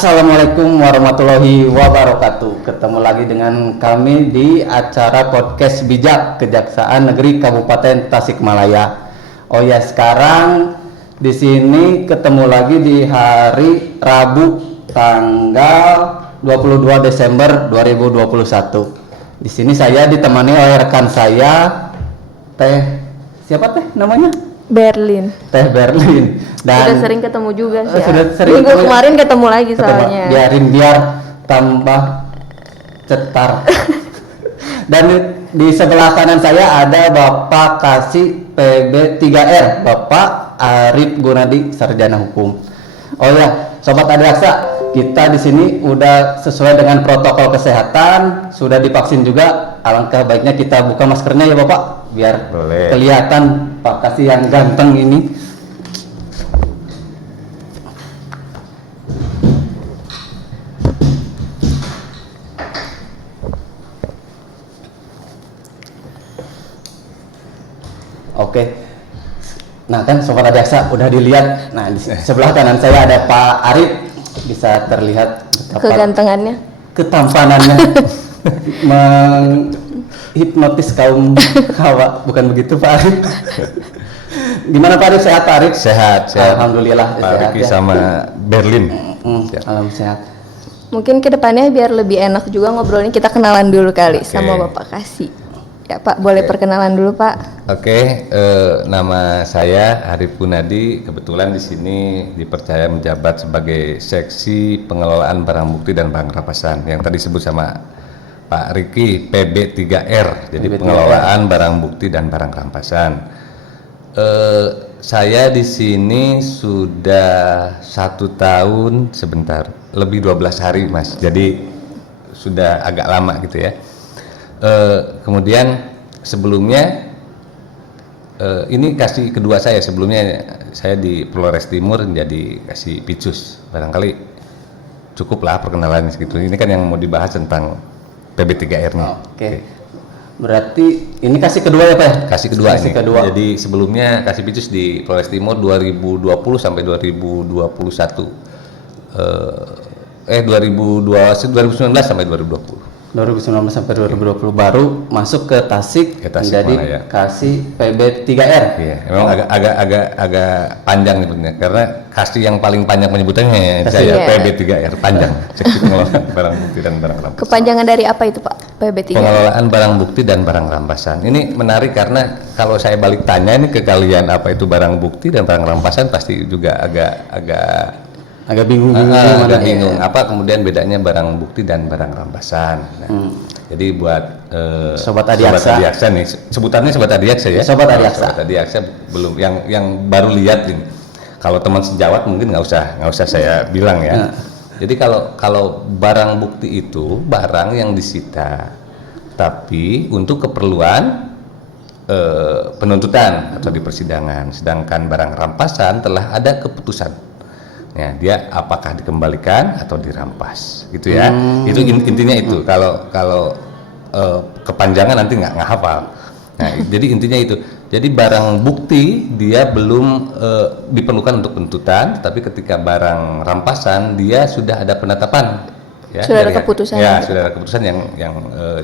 Assalamualaikum warahmatullahi wabarakatuh. Ketemu lagi dengan kami di acara podcast bijak Kejaksaan Negeri Kabupaten Tasikmalaya. Oh ya, sekarang di sini ketemu lagi di hari Rabu tanggal 22 Desember 2021. Di sini saya ditemani oleh rekan saya siapa namanya? Berlin. Teh Berlin. Dan sudah sering ketemu juga sih. Sudah sering minggu kemarin ketemu lagi soalnya. Biar tambah cetar. Dan di sebelah kanan saya ada Bapak Kasih PB3R, Bapak Arif Gunadi, Sarjana Hukum. Oh ya, Sobat Adiaksa, kita di sini udah sesuai dengan protokol kesehatan, sudah divaksin juga. Alangkah baiknya kita buka maskernya ya Bapak, biar boleh kelihatan Pak Kasih yang ganteng ini. Oke. Nah kan Sobat Adiaksa udah dilihat. Nah di sebelah kanan saya ada Pak Arif, bisa terlihat kegantengannya, ketampanannya, menghipnotis kaum hawa, bukan begitu Pak Arif? Gimana Pak Arif, sehat Pak Arif? Sehat. Alhamdulillah. Pak Riki sama Berlin. Alhamdulillah sehat. Mungkin kedepannya biar lebih enak juga ngobrolnya, kita kenalan dulu kali sama Bapak Kasih. Ya Pak, boleh perkenalan dulu Pak. Oke, nama saya Arif Gunadi. Kebetulan di sini dipercaya menjabat sebagai seksi pengelolaan barang bukti dan barang rampasan. Yang tadi disebut sama Pak Riki, PB3R. Jadi pengelolaan barang bukti dan barang rampasan. Saya di sini sudah 1 tahun sebentar, lebih 12 hari Mas. Jadi sudah agak lama gitu ya. Kemudian sebelumnya ini kasih kedua saya. Sebelumnya saya di Polres Timur jadi kasih Picus. Barangkali cukuplah perkenalan segitu. Ini kan yang mau dibahas tentang PB3R-nya. Oke. Berarti ini kasih kedua ya Pak ya? Kasih kedua kasih ini. Kedua. Jadi sebelumnya kasih Picus di Polres Timur 2020 sampai 2021. 2019 sampai 2020. 2019 sampai 2020 baru masuk ke Tasik menjadi Kasih PB3R. Iya, memang agak panjang nih karena Kasih yang paling panjang penyebutannya saya PB3R panjang. Seksi pengelolaan barang bukti dan barang rampasan. Kepanjangan dari apa itu Pak? PB3R. Pengelolaan barang bukti dan barang rampasan. Ini menarik karena kalau saya balik tanya ini ke kalian apa itu barang bukti dan barang rampasan pasti juga agak bingung. Apa kemudian bedanya barang bukti dan barang rampasan. Nah, jadi buat Sobat Adiaksa nih, sebutannya Sobat Adiaksa ya. Sobat Adiaksa belum yang baru lihat ini. Kalau teman sejawat mungkin nggak usah saya bilang ya. Jadi kalau barang bukti itu barang yang disita, tapi untuk keperluan penuntutan atau di persidangan. Sedangkan barang rampasan telah ada keputusan. Ya, dia apakah dikembalikan atau dirampas, gitu ya. Itu intinya itu. Kalau kepanjangan nanti nggak hafal. Nah, jadi intinya itu. Jadi barang bukti dia belum diperlukan untuk penuntutan, tapi ketika barang rampasan dia sudah ada penetapan. Ya, sudah ada keputusan. Ya, sudah ada keputusan yang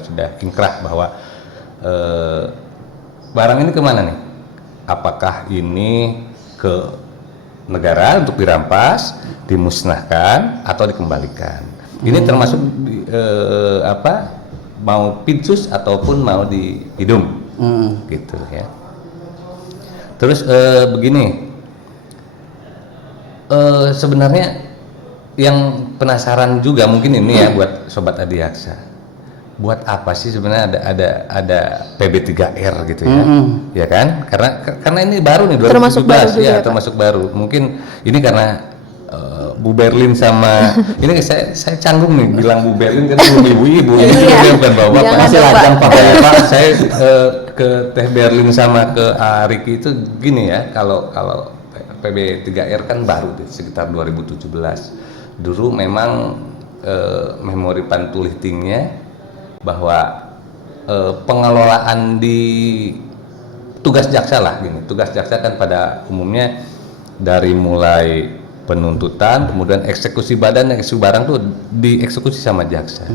sudah ingkrah bahwa barang ini kemana nih? Apakah ini ke negara untuk dirampas, dimusnahkan atau dikembalikan. Ini termasuk mau Picus ataupun mau di hidung, gitu ya. Terus begini, sebenarnya yang penasaran juga mungkin ini ya buat Sobat Adiaksa. Buat apa sih sebenarnya ada PB3R gitu ya, ya kan? Karena ini baru nih 2017 termasuk baru. Mungkin ini karena Bu Berlin sama ini saya canggung nih bilang Bu Berlin kan ibu-ibu ini bukan bapak. Masih lajang Pak. Saya ke Teh Berlin sama ke Ariki itu gini ya, kalau PB3R kan baru sekitar 2017. Dulu memang memori pantulitingnya bahwa pengelolaan di tugas jaksa lah gini. Tugas jaksa kan pada umumnya dari mulai penuntutan, kemudian eksekusi badan dan eksekusi barang tuh dieksekusi sama jaksa.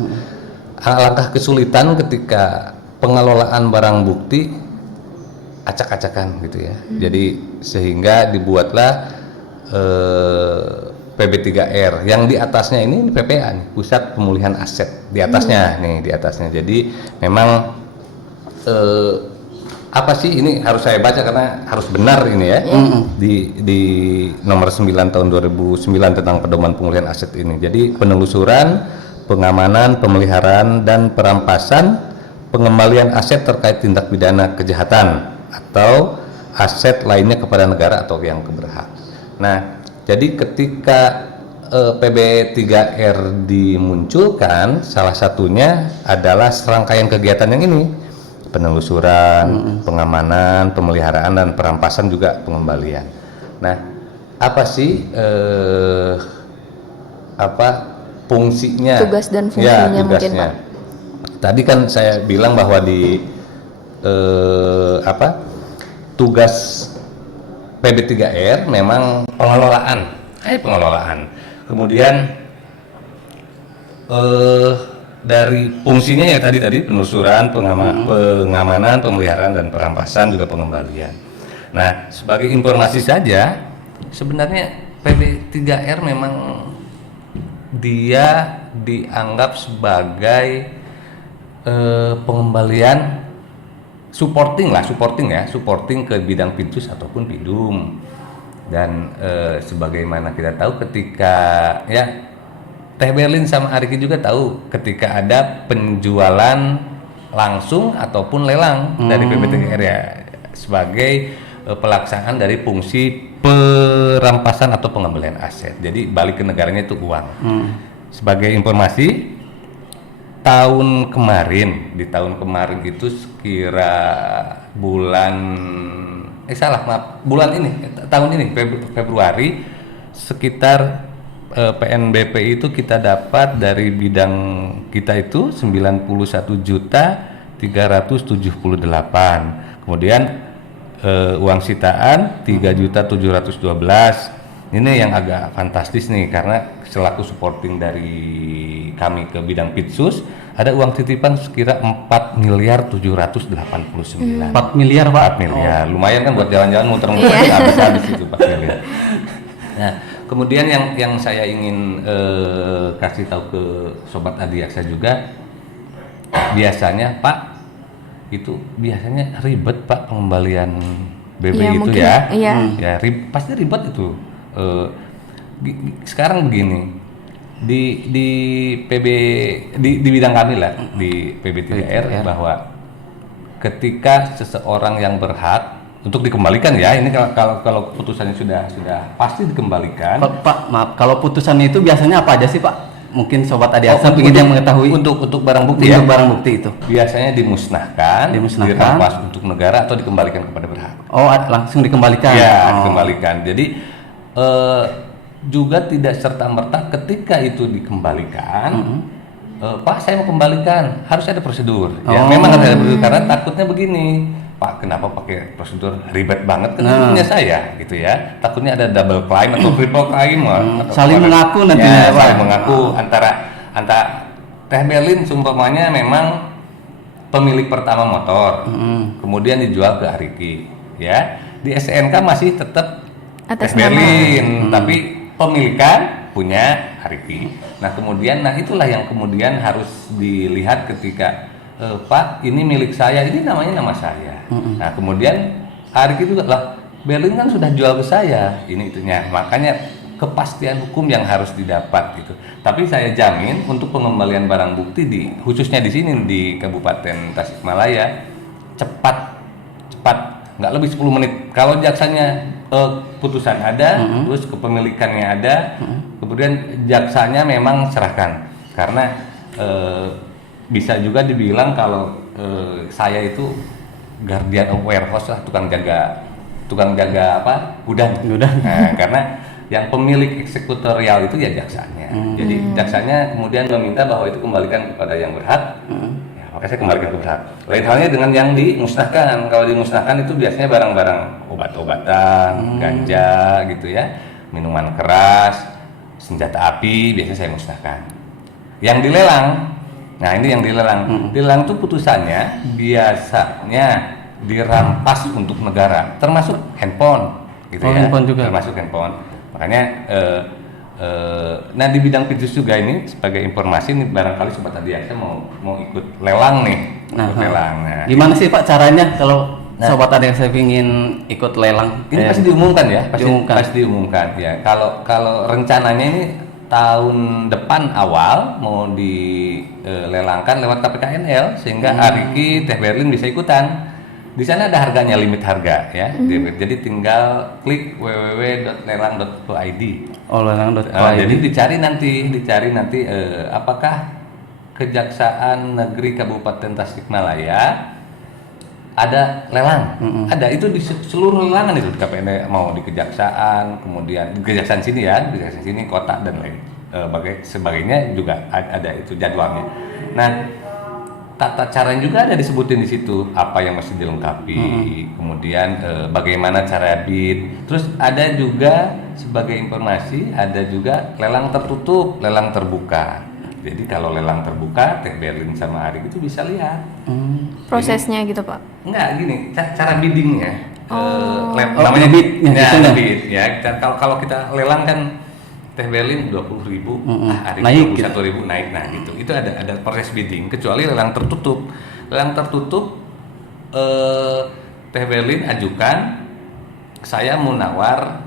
Alangkah kesulitan ketika pengelolaan barang bukti acak-acakan gitu ya. Jadi sehingga dibuatlah PB3R yang di atasnya ini PPA nih, Pusat Pemulihan Aset di atasnya nih, di atasnya. Jadi memang apa sih ini harus saya baca karena harus benar ini ya. Di nomor 9 tahun 2009 tentang pedoman pemulihan aset ini. Jadi penelusuran, pengamanan, pemeliharaan dan perampasan pengembalian aset terkait tindak pidana kejahatan atau aset lainnya kepada negara atau yang berhak. Nah, jadi ketika PB3R dimunculkan, salah satunya adalah serangkaian kegiatan yang ini, penelusuran, pengamanan, pemeliharaan dan perampasan juga pengembalian. Nah, apa sih fungsinya? Tugas dan fungsinya ya, mungkin, Pak. Tadi kan saya bilang bahwa di tugas PB3R memang pengelolaan. Kemudian dari fungsinya ya tadi penelusuran, pengamanan, pemeliharaan dan perampasan juga pengembalian. Nah, sebagai informasi saja, sebenarnya PB3R memang dia dianggap sebagai pengembalian supporting ke bidang Pinsus ataupun Pidum. Dan sebagaimana kita tahu ketika ya Teh Berlin sama Ariki juga tahu ketika ada penjualan langsung ataupun lelang dari PB3R ya sebagai pelaksanaan dari fungsi perampasan atau pengembalian aset. Jadi balik ke negaranya itu uang. Sebagai informasi, tahun kemarin itu sekira tahun ini Februari sekitar PNBP itu kita dapat dari bidang kita itu 91.378. Kemudian uang sitaan 3.712. Ini yang agak fantastis nih karena selaku supporting dari kami ke bidang Pitsus ada uang titipan sekira 4.789. 4 miliar Pak? 4 miliar. Lumayan kan buat jalan-jalan muter-muter habis itu 4 miliar. Nah, kemudian yang saya ingin kasih tahu ke Sobat Adiaksa juga, biasanya Pak, itu biasanya ribet Pak pengembalian BB Iya, itu mungkin, ya. iya. Ya pasti ribet itu. Sekarang begini, di bidang kami lah di PB3R bahwa ketika seseorang yang berhak untuk dikembalikan ya, ini kalau putusannya sudah pasti dikembalikan. Pak, maaf, kalau putusannya itu biasanya apa aja sih Pak? Mungkin Sobat Adiaksa ingin yang mengetahui. Untuk barang bukti untuk barang bukti itu biasanya dimusnahkan, dirampas untuk negara atau dikembalikan kepada berhak. Oh, langsung dikembalikan. Ya, dikembalikan. Jadi juga tidak serta-merta ketika itu dikembalikan, Pak saya mau kembalikan, harus ada prosedur. Ya, memang harus ada prosedur karena takutnya begini, Pak kenapa pakai prosedur ribet banget kan punya saya gitu ya. Takutnya ada double claim atau triple claim atau saling mengaku nantinya ya, saling mengaku antara Teh Berlin seumpamanya memang pemilik pertama motor, kemudian dijual ke Ariki, ya di SNK masih tetap Atas Teh nama. Berlin, tapi pemilikan punya Ariki. Nah kemudian, itulah yang kemudian harus dilihat ketika Pak ini milik saya, ini namanya nama saya. Nah kemudian Ariki juga lah, Berlin kan sudah jual ke saya, ini itunya. Makanya kepastian hukum yang harus didapat gitu. Tapi saya jamin untuk pengembalian barang bukti khususnya di sini di Kabupaten Tasikmalaya cepat, nggak lebih 10 menit. Kalau jaksanya putusan ada, terus kepemilikannya ada, kemudian jaksanya memang serahkan. Karena bisa juga dibilang kalau saya itu guardian of warehouse lah, tukang jaga gudang. Nah, karena yang pemilik eksekutorial itu ya jaksanya. Jadi jaksanya kemudian meminta bahwa itu kembalikan kepada yang berhak. Ya, maka saya kembalikan ke berhak. Lain halnya dengan yang dimusnahkan. Kalau dimusnahkan itu biasanya barang-barang obat-obatan, ganja gitu ya. minuman keras, senjata api biasanya saya musnahkan. Yang dilelang, nah ini yang dilelang. Dilelang tuh putusannya biasanya dirampas untuk negara, termasuk handphone, gitu ya. Handphone juga. Termasuk handphone. Makanya, nah di bidang Pitus juga ini sebagai informasi nih barangkali sobat Adiaksa mau ikut lelang nih, ikut lelang. Nah, Gimana sih Pak caranya kalau sobat ada yang saya ingin ikut lelang? ini pasti diumumkan ya, Diumumkan. pasti diumumkan ya. Kalau rencananya ini tahun depan awal mau dilelangkan lewat KPKNL sehingga Ariki Teh Berlin bisa ikutan. Di sana ada harganya, limit harga ya. Jadi tinggal klik www.lelang.co.id. Oh, lelang.co.id. Jadi dicari nanti apakah Kejaksaan Negeri Kabupaten Tasikmalaya ada lelang. Ada, itu di seluruh lelangan itu di KPN, mau di kejaksaan, kemudian di kejaksaan sini ya, di kejaksaan sini kota dan lain sebagainya juga ada itu jadwalnya. Nah, tata caranya juga ada disebutin di situ, apa yang mesti dilengkapi, kemudian bagaimana cara bid. Terus ada juga sebagai informasi, ada juga lelang tertutup, lelang terbuka. Jadi kalau lelang terbuka, Teh Berlin sama Arik itu bisa lihat. Prosesnya gitu Pak. Enggak gini, cara biddingnya. namanya bid, Ya, bid ya. Kalau kita lelang kan Teh Berlin 20.000, Arik Naik 21.000 naik. Nah, itu ada proses bidding, kecuali lelang tertutup. Lelang tertutup Teh Berlin ajukan, saya mau nawar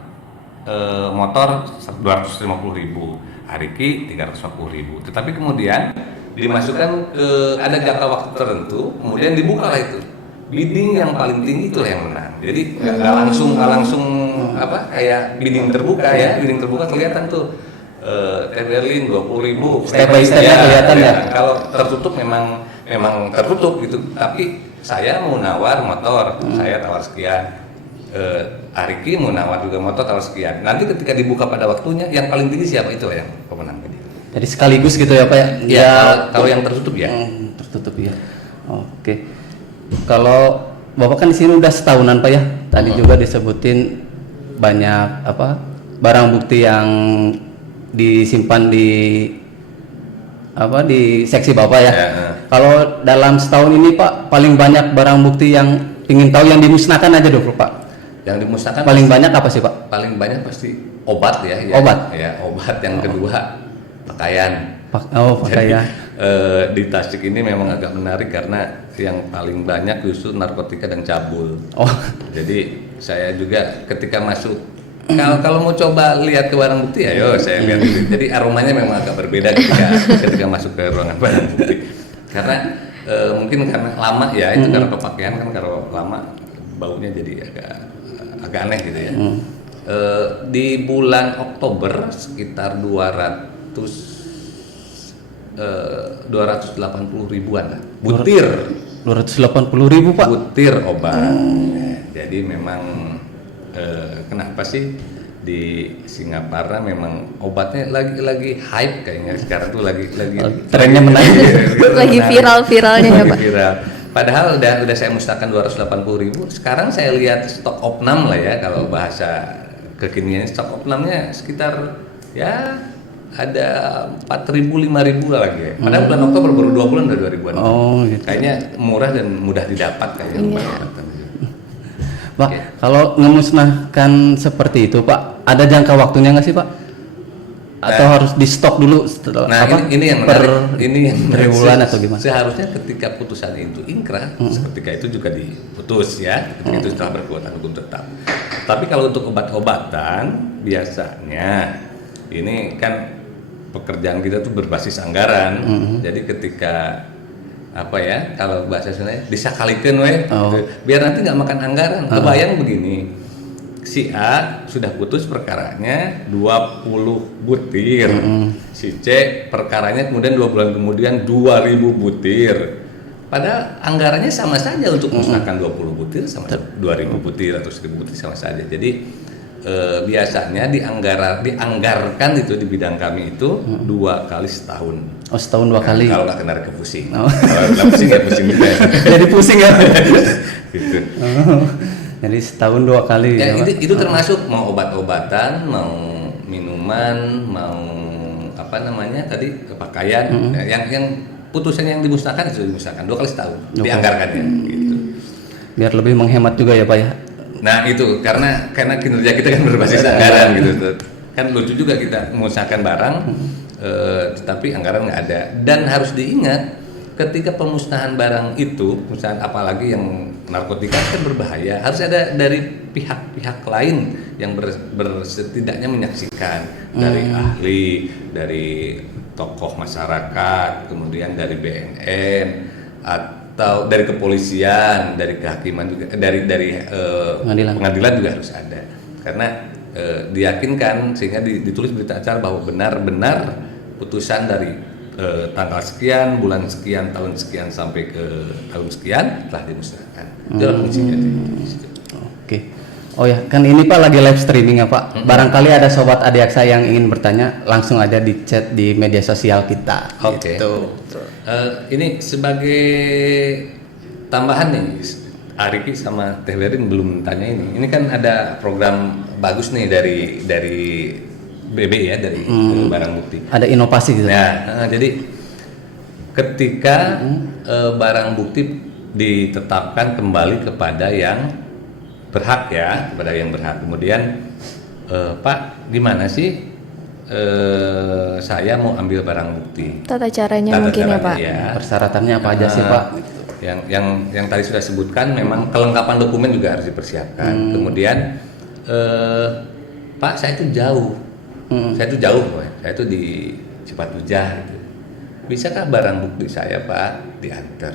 motor 250.000, Ariki 350.000. Tetapi kemudian dimasukkan ke ada jangka waktu tertentu, kemudian dibuka lah itu. Bidding yang paling tinggi itulah yang menang. Jadi nggak langsung apa kayak bidding terbuka ya. Bidding terbuka kelihatan tuh Teh Berlin 20.000. Step by step-nya kelihatan ya. Kalau tertutup memang tertutup gitu. Tapi saya mau nawar motor, saya tawar sekian. Ariki mau nawar juga motor tawar sekian. Nanti ketika dibuka pada waktunya, yang paling tinggi siapa itu yang pemenang. Jadi sekaligus gitu ya Pak ya? Ya, kalau yang tertutup ya. Tertutup ya. Oke. Kalau Bapak kan di sini udah setahunan Pak ya. Tadi juga disebutin banyak apa barang bukti yang disimpan di seksi Bapak ya. Kalau dalam setahun ini Pak, paling banyak barang bukti yang ingin tahu yang dimusnahkan aja dulu Pak. Yang dimusnahkan Paling banyak apa sih Pak? paling banyak pasti obat ya. Obat? Ya, obat. Yang kedua pakaian. Pakaian. Di Tasik ini memang agak menarik karena yang paling banyak justru narkotika dan cabul. Jadi saya juga ketika masuk, kalau mau coba lihat ke barang bukti, ayo saya lihat dulu. Jadi aromanya memang agak berbeda ketika masuk ke ruangan barang bukti. Karena mungkin karena lama ya, itu karena pemakaian kan kalau lama baunya jadi agak aneh gitu ya. Di bulan Oktober sekitar 280 ribuan lah. Butir 280.000 Pak. butir obat. Jadi memang kenapa sih di Singapura memang obatnya lagi hype kayaknya sekarang tuh lagi Trennya menaik. Lagi viral-viralnya ya Pak. viral. Padahal udah saya musnahkan 280.000. Sekarang saya lihat stok opnam lah ya, kalau bahasa kekinian stok opnamnya sekitar ya ada 4.000 5.000 lagi ya. Padahal bulan Oktober baru 2 bulan udah 2.000-an. Gitu. Kayaknya murah dan mudah didapat kayaknya. Pak, kalau memusnahkan seperti itu Pak, ada jangka waktunya nggak sih Pak? Atau harus di stok dulu setelah ini yang menarik. Ini yang per bulan atau gimana? Seharusnya ketika putusan itu ingkrah, ketika itu juga diputus ya, ketika itu setelah berkekuatan hukum tetap. Tapi kalau untuk obat-obatan biasanya ini kan pekerjaan kita tuh berbasis anggaran. Jadi ketika apa ya, kalau bahasa Sunda disakalikeun we, biar nanti nggak makan anggaran. Kebayang begini, si A sudah putus perkaranya 20 butir, si C perkaranya kemudian 2 bulan kemudian 2.000 butir. Padahal anggarannya sama saja untuk musnahkan 20 butir sama 2.000 butir atau 1.000 butir sama saja. Jadi biasanya dianggarkan itu di bidang kami itu 2 kali setahun. Setahun 2 kali. Kalau nggak kena pusing. Kalau nggak pusing ya pusing juga. Jadi pusing ya. Gitu. Jadi setahun 2 kali Ya, ya, Pak? itu termasuk mau obat-obatan, mau minuman, mau apa namanya tadi pakaian, yang putusan yang dimusnahkan sudah dimusnahkan 2 kali setahun, dianggarkannya gitu. Biar lebih menghemat juga ya Pak ya. Nah itu karena kinerja kita kan berbasis anggaran gitu tuh. Kan lucu juga kita mengusahakan barang, tetapi anggaran nggak ada. Dan harus diingat ketika pemusnahan barang itu, pemusnahan apalagi yang narkotika kan berbahaya, harus ada dari pihak-pihak lain yang setidaknya menyaksikan, dari ahli, dari tokoh masyarakat, kemudian dari BNN atau dari kepolisian, dari kehakiman juga, dari pengadilan juga harus ada, karena diyakinkan sehingga ditulis berita acara bahwa benar-benar putusan dari tanggal sekian, bulan sekian, tahun sekian sampai ke tahun sekian telah dimusnahkan. Itu adalah fungsinya di situ. Oke. Oh ya, kan ini Pak lagi live streaming ya Pak. Barangkali ada sobat Adiaksa yang ingin bertanya, langsung aja di chat di media sosial kita. Oke. Gitu. Ini sebagai tambahan nih, Ariki sama Teh Berin belum tanya ini. Ini kan ada program bagus nih dari BB ya, dari barang bukti. Ada inovasi gitu. Nah, jadi ketika barang bukti ditetapkan kembali kepada yang berhak ya, kepada yang berhak. Kemudian Pak, gimana sih saya mau ambil barang bukti? Tata caranya mungkin ya Pak. Persyaratannya apa aja sih Pak? Yang tadi sudah sebutkan, memang kelengkapan dokumen juga harus dipersiapkan. Kemudian Pak, saya itu jauh. Saya itu jauh, Pak. Saya itu di Cipatujah gitu. Bisakah barang bukti saya Pak diantar?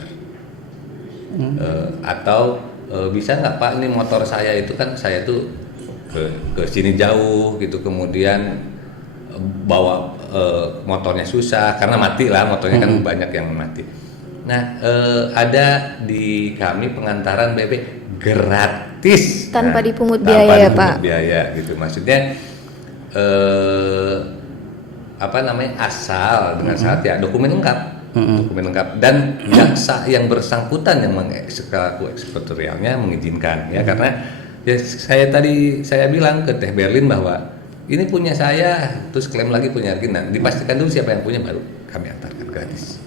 Atau bisa nggak Pak, ini motor saya itu kan saya tuh ke sini jauh gitu, kemudian bawa motornya susah karena mati lah motornya, kan banyak yang mati. Nah, ada di kami pengantaran BB gratis Tanpa dipungut tanpa biaya ya dipungut Pak. biaya gitu, maksudnya apa namanya, asal dengan syarat ya dokumen lengkap. Dokumen lengkap dan jaksa yang bersangkutan yang selaku eksekutorialnya mengizinkan ya, karena ya saya bilang ke Teh Berlin bahwa ini punya saya, terus klaim lagi punya lagi. Nah, dipastikan dulu siapa yang punya, baru kami antarkan gratis.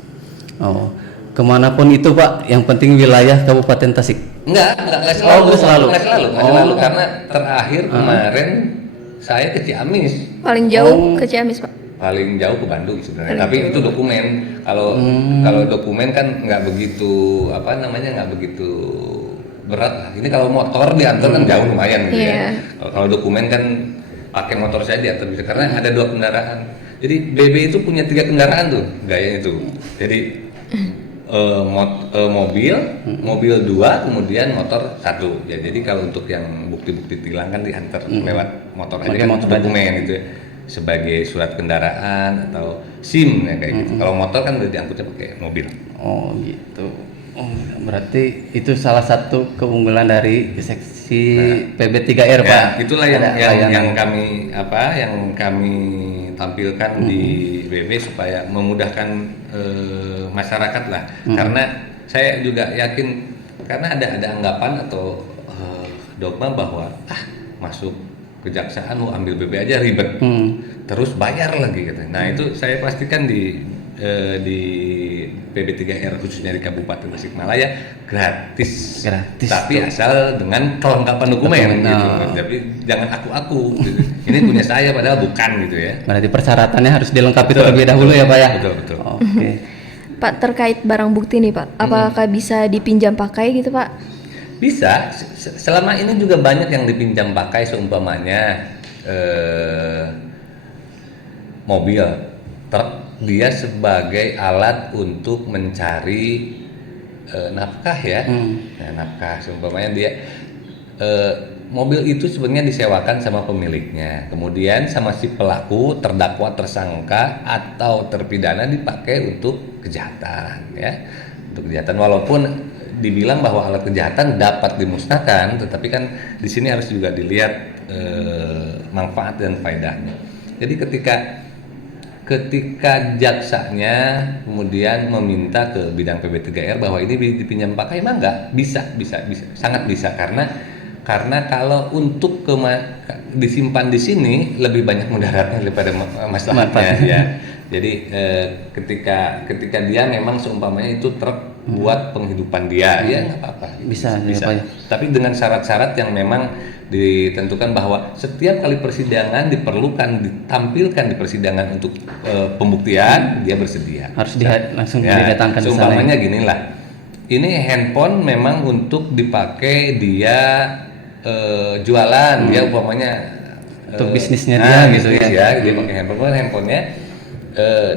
Oh, kemanapun itu Pak, yang penting wilayah Kabupaten Tasik. Enggak Oh, selalu. nggak selalu. Karena terakhir kemarin saya ke Ciamis. Paling jauh ke Ciamis Pak. Paling jauh ke Bandung sebenarnya, tapi itu dokumen. Kalau dokumen kan nggak begitu nggak begitu berat lah. Ini kalau motor diantar kan jauh lumayan gitu ya. Kalau dokumen kan pakai motor saya diantar bisa, karena ada 2 kendaraan. Jadi BB itu punya 3 kendaraan tuh gayanya itu. Jadi mobil 2, kemudian motor 1. Ya, jadi kalau untuk yang bukti-bukti tilang kan diantar lewat motor aja, kan dokumen gitu ya, sebagai surat kendaraan atau SIM ya kayak gitu. Kalau motor kan udah diangkutnya pakai mobil. Oh gitu. Oh, berarti itu salah satu keunggulan dari seksi PB3R Pak. Itulah yang kami tampilkan di BB supaya memudahkan masyarakat lah. Karena saya juga yakin, karena ada anggapan atau dogma bahwa masuk kejaksaan mau ambil BB aja ribet, terus bayar lagi gitu. Nah, itu saya pastikan di PB3R khususnya di Kabupaten Tasikmalaya gratis. Tapi asal dengan kelengkapan dokumen gitu. Tapi jangan aku gitu. Ini punya saya padahal bukan gitu ya. Berarti persyaratannya harus dilengkapi terlebih dahulu ya Pak ya. Betul. Oke. Pak, terkait barang bukti nih Pak, apakah bisa dipinjam pakai gitu Pak? Bisa, selama ini juga banyak yang dipinjam pakai, seumpamanya mobil, truk, dia sebagai alat untuk mencari nafkah ya. Nah, nafkah, seumpamanya dia mobil itu sebenarnya disewakan sama pemiliknya, kemudian sama si pelaku, terdakwa, tersangka atau terpidana dipakai untuk kejahatan ya, untuk kejahatan. Walaupun dibilang bahwa alat kejahatan dapat dimusnahkan, tetapi kan di sini harus juga dilihat manfaat dan faedahnya. Jadi ketika jaksanya kemudian meminta ke bidang PB3R bahwa ini dipinjam pakai, emang enggak bisa, sangat bisa, karena Karena kalau untuk disimpan di sini lebih banyak mudaratnya daripada maslahatnya ya. Jadi ketika dia memang seumpamanya itu truk buat penghidupan dia, ya nggak apa-apa. Bisa. Tapi dengan syarat-syarat yang memang ditentukan bahwa setiap kali persidangan diperlukan ditampilkan di persidangan untuk pembuktian, dia bersedia. Harus langsung Ya, didatangkan di sana. seumpamanya gini lah. Ini handphone memang untuk dipakai dia jualan, dia umpamanya Untuk bisnisnya dia gitu bisnis ya. dia pakai handphonenya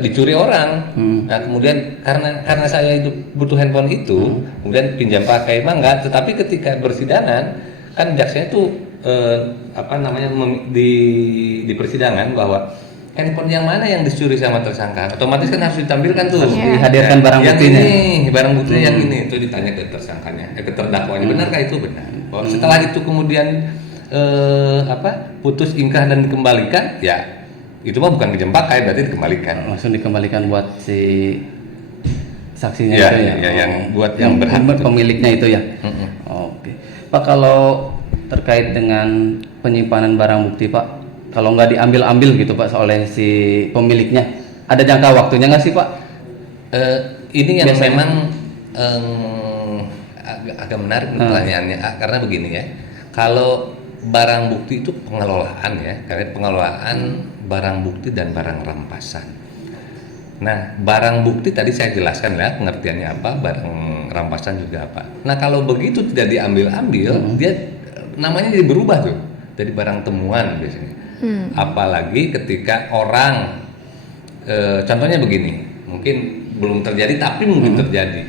dicuri orang. Nah kemudian karena saya itu butuh handphone itu, kemudian pinjam pakai enggak. Tetapi ketika bersidangan kan jaksanya itu di persidangan bahwa handphone yang mana yang dicuri sama tersangka, otomatis kan harus ditampilkan tuh, dihadirkan barang yang buktinya. ini, barang buktinya yang ini, itu ditanya ke tersangkanya, ke terdakwanya, benarkah itu benar? Bahwa setelah itu kemudian putus ingkrah dan dikembalikan, ya itu mah bukan pinjam pakai, berarti dikembalikan. Langsung dikembalikan buat si saksinya Ya, itu ya. ya, yang buat yang berhak itu. pemiliknya itu ya. Oke. Pak, kalau terkait dengan penyimpanan barang bukti Pak, kalau nggak diambil-ambil gitu Pak oleh si pemiliknya, ada jangka waktunya nggak sih Pak? Ini yang Biasanya. memang agak menarik pertanyaannya, karena begini ya, kalau barang bukti itu pengelolaan ya, karena pengelolaan barang bukti dan barang rampasan. Nah, barang bukti tadi saya jelaskan ya pengertiannya apa, barang rampasan juga apa. Nah, kalau begitu tidak diambil-ambil, dia namanya jadi berubah tuh, jadi barang temuan biasanya. Apalagi ketika orang, contohnya begini, mungkin belum terjadi tapi mungkin terjadi.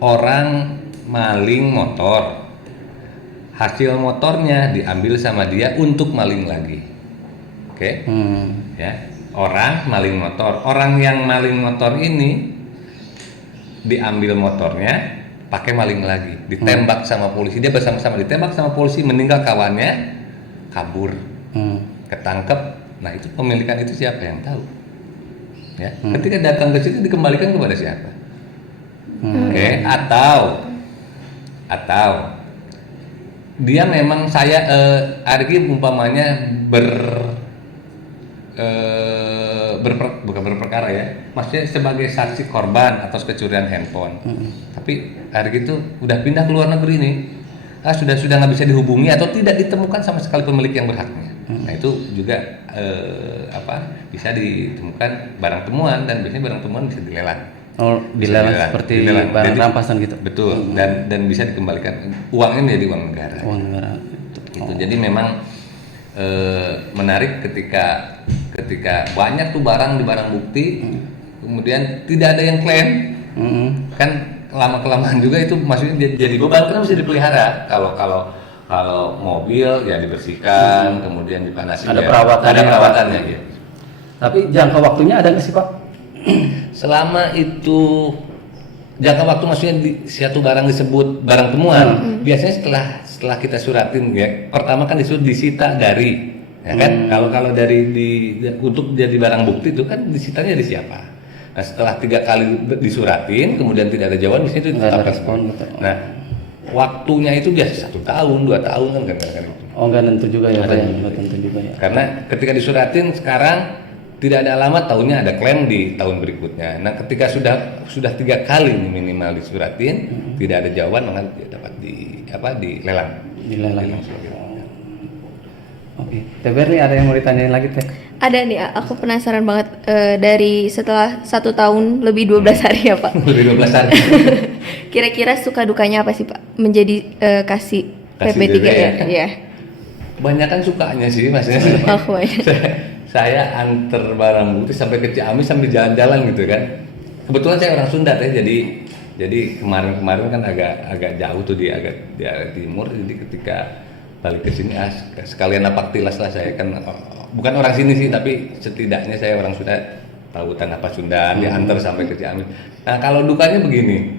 Orang maling motor, hasil motornya diambil sama dia untuk maling lagi. Oke. Ya, orang maling motor, orang yang maling motor ini diambil motornya, pakai maling lagi, ditembak sama polisi, dia bersama-sama ditembak sama polisi, meninggal kawannya, kabur, ketangkep. Nah itu pemilikan itu siapa yang tahu? Ya, ketika datang ke situ dikembalikan kepada siapa? Oke, atau dia memang saya Argi umpamanya bukan berperkara ya, maksudnya sebagai saksi korban atas kecurian handphone. Tapi Argi itu udah pindah ke luar negeri nih, sudah nggak bisa dihubungi atau tidak ditemukan sama sekali pemilik yang berhaknya. Nah itu juga bisa ditemukan barang temuan, dan biasanya barang temuan bisa dilelang. Oh, dilelang seperti barang rampasan gitu. Betul, dan bisa dikembalikan, uangnya menjadi uang negara. Uang negara. Gitu. Jadi memang menarik ketika banyak tuh barang di barang bukti, kemudian tidak ada yang klaim, kan lama kelamaan juga itu maksudnya jadi beban, karena bisa dipelihara. Kalau mobil ya dibersihkan, kemudian dipanasi, Ada ya, perawatannya. ada perawatannya gitu. Tapi jangka waktunya ada nggak sih Pak? Selama itu jangka waktu, maksudnya suatu barang disebut barang temuan, biasanya setelah kita suratin ya, pertama kan disita dari, ya kan, kalau dari untuk jadi barang bukti itu kan disitanya dari siapa. Nah setelah 3 kali disuratin kemudian tidak ada jawaban, biasanya itu Nggak ada ditetapkan. respon gitu. Nah waktunya itu biasa 1 tahun 2 tahun kan kadang-kadang itu. Oh, nggak tentu juga ya Pak? Nggak Ya? tentu. Nggak tentu juga ya. Karena ketika disuratin sekarang tidak ada alamat, tahunnya ada klaim di tahun berikutnya. Nah ketika sudah 3 kali minimal disuratin, tidak ada jawaban, maka dia dapat dilelang. Dilelang. Oke. Teh Berli, ada yang mau ditanyain lagi Teh? Ada nih, aku penasaran banget dari setelah 1 tahun lebih 12 hari ya Pak. Lebih 12 hari. Kira-kira suka dukanya apa sih Pak menjadi kasih Kasih PP3 DP ya? ya? Iya. Kebanyakan sukanya sih maksudnya. Aku aja. Saya antar barang bukti sampai ke Ciamis sambil jalan-jalan gitu kan. Kebetulan saya orang Sunda Teh, jadi kemarin kan agak jauh tuh di arah timur, jadi ketika balik ke sini sekalian napak tilas lah, saya kan bukan orang sini sih, tapi setidaknya saya orang Sunda, tahu tanah Pasundan, diantar sampai ke Ciamis. Nah kalau dukanya begini,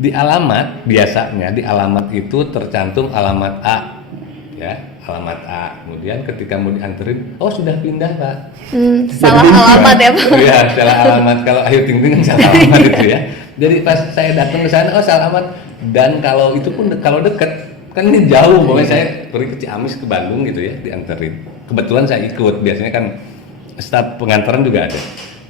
di alamat, biasanya di alamat itu tercantum alamat A ya, alamat A, kemudian ketika mau dianterin, oh sudah pindah Pak. Salah alamat ya Pak. Iya, salah alamat. Kalau Ayu Ting Ting kan salah alamat itu ya. Jadi pas saya datang ke sana, oh salah alamat. Dan kalau itu pun kalau deket, kan ini jauh, pokoknya saya pergi ke Ciamis ke Bandung gitu ya, dianterin. Kebetulan saya ikut, biasanya kan staf pengantaran juga ada.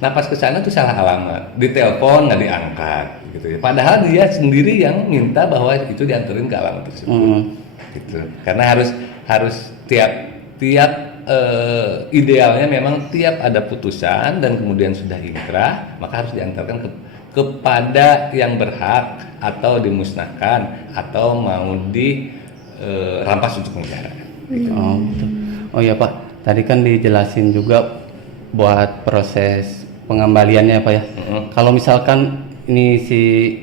Nah pas ke sana tuh salah alamat, ditelepon nggak diangkat gitu ya. Padahal dia sendiri yang minta bahwa itu dianterin ke alamat tersebut. Gitu. Karena harus tiap idealnya memang tiap ada putusan dan kemudian sudah inkrah, maka harus diantarkan kepada yang berhak atau dimusnahkan atau mau dirampas untuk negara. Gitu. Oh, gitu. Oh ya Pak, tadi kan dijelasin juga buat proses pengembaliannya Pak ya. Kalau misalkan ini si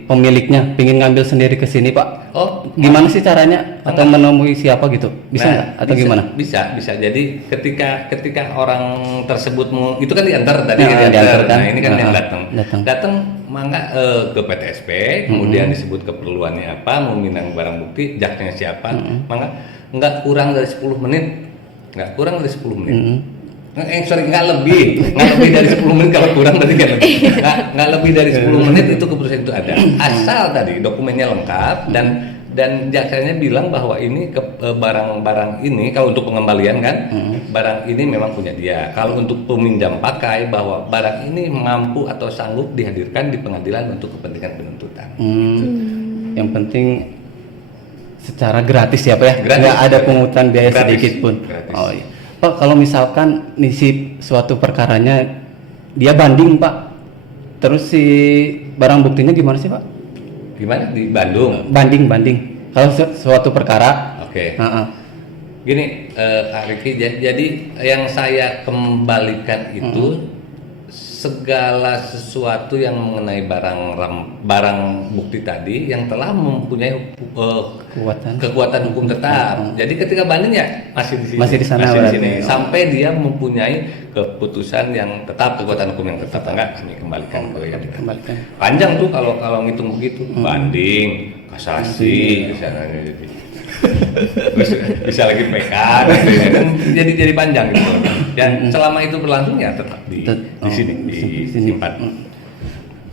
pemiliknya pingin ngambil sendiri ke sini Pak, gimana sih caranya? Atau menemui siapa gitu? Bisa nggak? Atau bisa, gimana? Bisa. Jadi ketika orang tersebut itu kan diantar tadi, Ya, diantar kan? Nah ini kan yang Datang. datang mangga ke PTSP, kemudian disebut keperluannya apa, mau minang barang bukti, jaknya siapa, mangga nggak kurang dari 10 menit, nggak lebih dari 10 menit. Kalau kurang berarti nggak lebih dari 10 menit itu keputusan itu ada, asal tadi dokumennya lengkap dan jaksanya bilang bahwa ini barang-barang ini kalau untuk pengembalian kan barang ini memang punya dia. Kalau untuk peminjam pakai bahwa barang ini mampu atau sanggup dihadirkan di pengadilan untuk kepentingan penuntutan. Yang penting secara gratis ya Pak ya, Gratis. nggak ada pungutan biaya Gratis. sedikit pun. Gratis. Oh iya Pak, kalau misalkan ngisi suatu perkaranya dia banding Pak, terus si barang buktinya gimana sih Pak? Gimana di Bandung? Banding kalau suatu perkara. Oke. Heeh. Gini, Kak Riki, jadi yang saya kembalikan itu segala sesuatu yang mengenai barang bukti tadi yang telah mempunyai kekuatan hukum tetap. Jadi ketika banding ya masih di sini, Masih di sana masih di berarti. sini. Sampai dia mempunyai keputusan yang tetap, kekuatan hukum yang tetap, enggak kami kembalikan ke yang Kembalikan. panjang tuh kalau ngitung begitu, banding, kasasi, misalnya terus bisa lagi PK gitu ya kan, jadi panjang gitu. Dan selama itu berlangsung ya tetap di sini disimpan.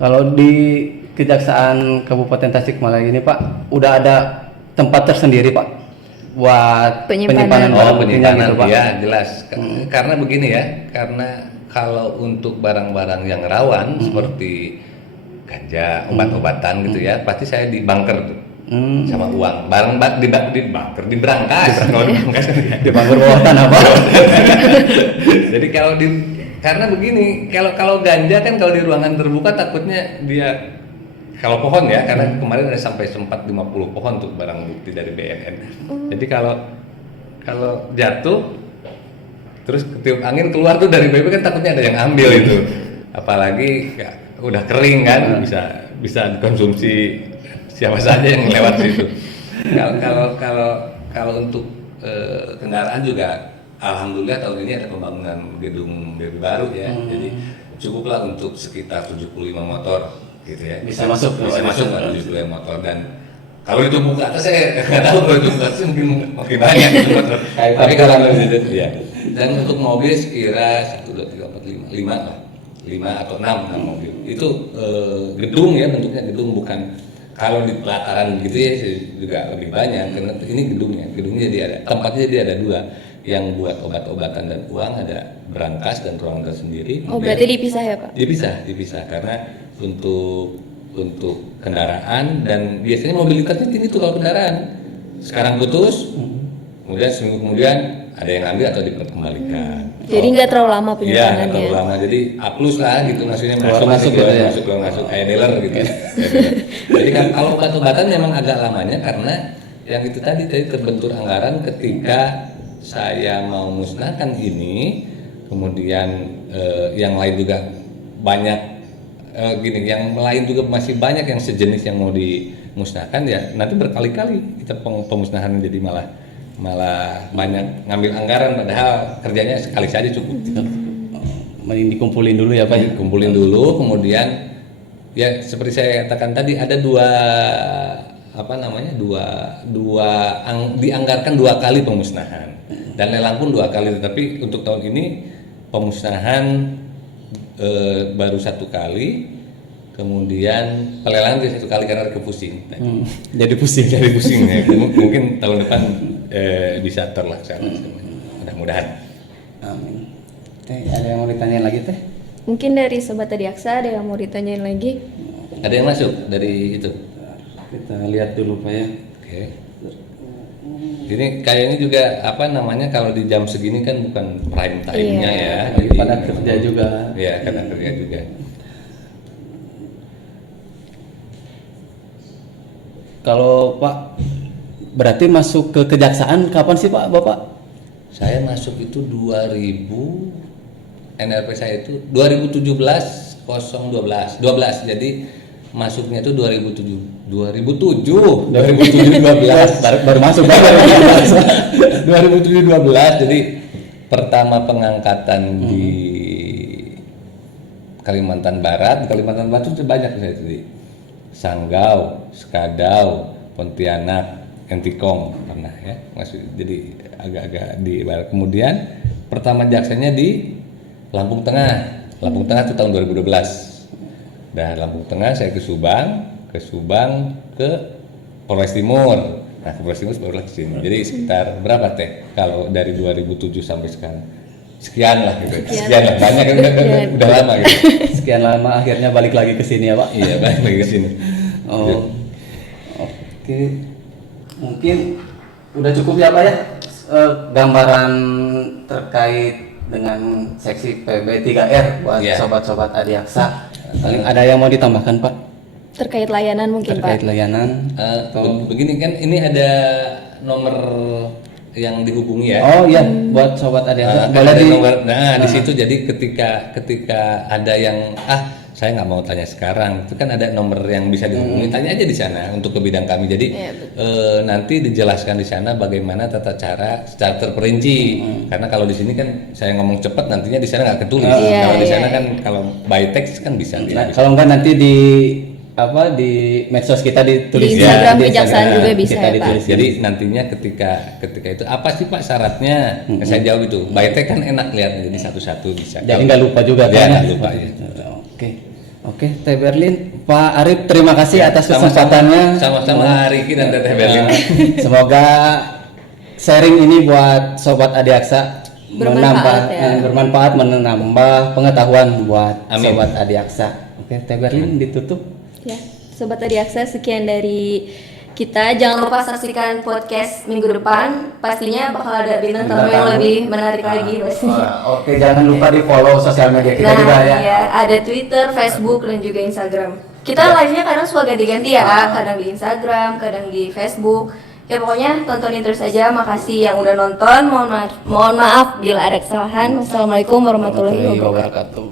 Kalau di Kejaksaan Kabupaten Tasikmalaya ini Pak, udah ada tempat tersendiri Pak buat penyimpanan barang buktinya Penyimpanan gitu Pak. ya jelas. Karena begini ya, karena kalau untuk barang-barang yang rawan seperti ganja, obat-obatan gitu ya, pasti saya di bunker tuh. Sama uang, barang di bunker, di berangkas. Di bangkur bawah tanah Pak. Jadi karena begini, kalau ganja kan kalau di ruangan terbuka takutnya dia kalau pohon ya, karena kemarin ada sampai sempat 50 pohon untuk barang bukti dari BNN. Jadi kalau jatuh terus ketiup angin keluar tuh dari BB kan takutnya ada yang ambil itu. Apalagi ya, udah kering kan, bisa dikonsumsi siapa saja yang lewat situ. Kalau untuk kendaraan juga, alhamdulillah tahun ini ada pembangunan gedung baru ya. Jadi cukuplah untuk sekitar 75 motor gitu ya. Bisa masuk lah 75 motor. Dan kalau itu buka atas saya nggak tahu, kalau itu buka atas mungkin banyak gitu motor. Tapi kalau ya. Dan untuk mobil sekira 1, 2, 3, 4, 5 lah, 5 atau 6 mobil. Itu gedung ya, bentuknya gedung, bukan. Kalau di pelataran gitu ya juga lebih banyak, karena ini gedungnya jadi ada tempatnya, jadi ada 2 yang buat obat-obatan dan uang, ada berangkas dan ruang tersendiri. Oh berarti dipisah ya Pak? Dipisah karena untuk kendaraan dan biasanya mobilitasnya tinggi tuh kalau kendaraan. Sekarang putus, kemudian seminggu kemudian ada yang ambil atau diperkembalikan. Jadi nggak terlalu lama Iya, penyimpanannya. nggak terlalu lama. Jadi A+ lah gitu, maksudnya Masuk gitu ya. masuk kayak dealer gitu. Jadi kan kalau obat-obatan memang agak lamanya karena yang itu tadi terbentur anggaran ketika saya mau musnahkan ini, kemudian yang lain juga banyak yang lain juga masih banyak yang sejenis yang mau dimusnahkan ya, nanti berkali-kali kita pemusnahan jadi malah banyak ngambil anggaran, padahal kerjanya sekali saja cukup. Mending dikumpulin dulu ya Pak ya. Kumpulin dulu, kemudian ya seperti saya katakan tadi ada dianggarkan 2 kali pemusnahan dan lelang pun 2 kali, tetapi untuk tahun ini pemusnahan baru 1 kali Kemudian pelelangan bisa 1 kali karena pusing. Jadi pusing. Jadi pusing ya. Mungkin tahun depan bisa terlaksana. Mudah-mudahan. Amin. Teh, ada yang mau ditanyain lagi teh? Mungkin dari Sobat Adiaksa ada yang mau ditanyain lagi? Ada yang masuk dari itu? Kita lihat dulu Pak ya. Oke. Ini kayaknya juga apa namanya kalau di jam segini kan bukan prime time-nya ya. Lagi pada kerja juga. Iya, karena kerja juga. Kalau Pak berarti masuk ke kejaksaan kapan sih Pak Bapak? Saya masuk itu 2000, NRP saya itu 2017 012 12, jadi masuknya itu 2007 2007 12 baru masuk 2007 12, jadi pertama pengangkatan di Kalimantan Barat. Kalimantan Barat itu banyak saya di Sanggau, Skadau, Pontianak, Entikong pernah ya, masuk jadi agak-agak di barat. Kemudian pertama jaksanya di Lampung Tengah itu tahun 2012. Dan Lampung Tengah saya ke Subang ke Polres Timur. Nah, ke Polres Timur baru ke sini. Jadi sekitar berapa teh kalau dari 2007 sampai sekarang? Sekian lah gitu. Sekian lah, banyak kan udah lama gitu. Sekian lama akhirnya balik lagi ke sini ya Pak. Iya, balik lagi ke sini. Oh. Oke. Mungkin udah cukup ya Pak ya. Gambaran terkait dengan seksi PB3R buat sobat-sobat Adiaksa. Paling ada yang mau ditambahkan Pak? Terkait layanan mungkin Terkait Pak? layanan. Begini kan, ini ada nomor yang dihubungi ya. Oh iya, buat sobat Adiaksa. Kan ada nomor. Nah, di situ jadi ketika ada yang saya nggak mau tanya sekarang, itu kan ada nomor yang bisa dihubungi, tanya aja di sana untuk ke bidang kami. Jadi nanti dijelaskan di sana bagaimana tata cara secara terperinci. Karena kalau di sini kan saya ngomong cepat, nantinya di sana nggak ketulis. Kalau di sana kan kalau by text kan bisa. Nah, kalau enggak nanti di medsos kita ditulis di Instagram kejaksaan juga bisa ya Pak. Jadi nantinya ketika itu apa sih Pak syaratnya? Saya jawab itu. By text kan enak lihat, jadi satu-satu bisa. Jadi nggak lupa juga ya, kan? Nggak lupa ya. Oke, Teh Berlin, Pak Arif, terima kasih atas kesempatannya. Sama-sama Riki dan Teh Berlin. Semoga sharing ini buat sobat Adiaksa bermanfaat, menambah pengetahuan buat sobat Adiaksa. Oke, Teh Berlin ditutup. Ya, Sobat Adiaksa, sekian dari kita. Jangan lupa saksikan podcast minggu depan. Pastinya bakal ada bintang tamu yang lebih menarik lagi. Oke, jangan lupa di follow sosial media kita juga ya. Iya, ada Twitter, Facebook, dan juga Instagram. Kita live-nya kadang suka ganti-ganti ya, kadang di Instagram, kadang di Facebook. Ya pokoknya tontonin terus aja. Makasih yang udah nonton. Mohon maaf bila ada kesalahan. Wassalamualaikum warahmatullahi wabarakatuh.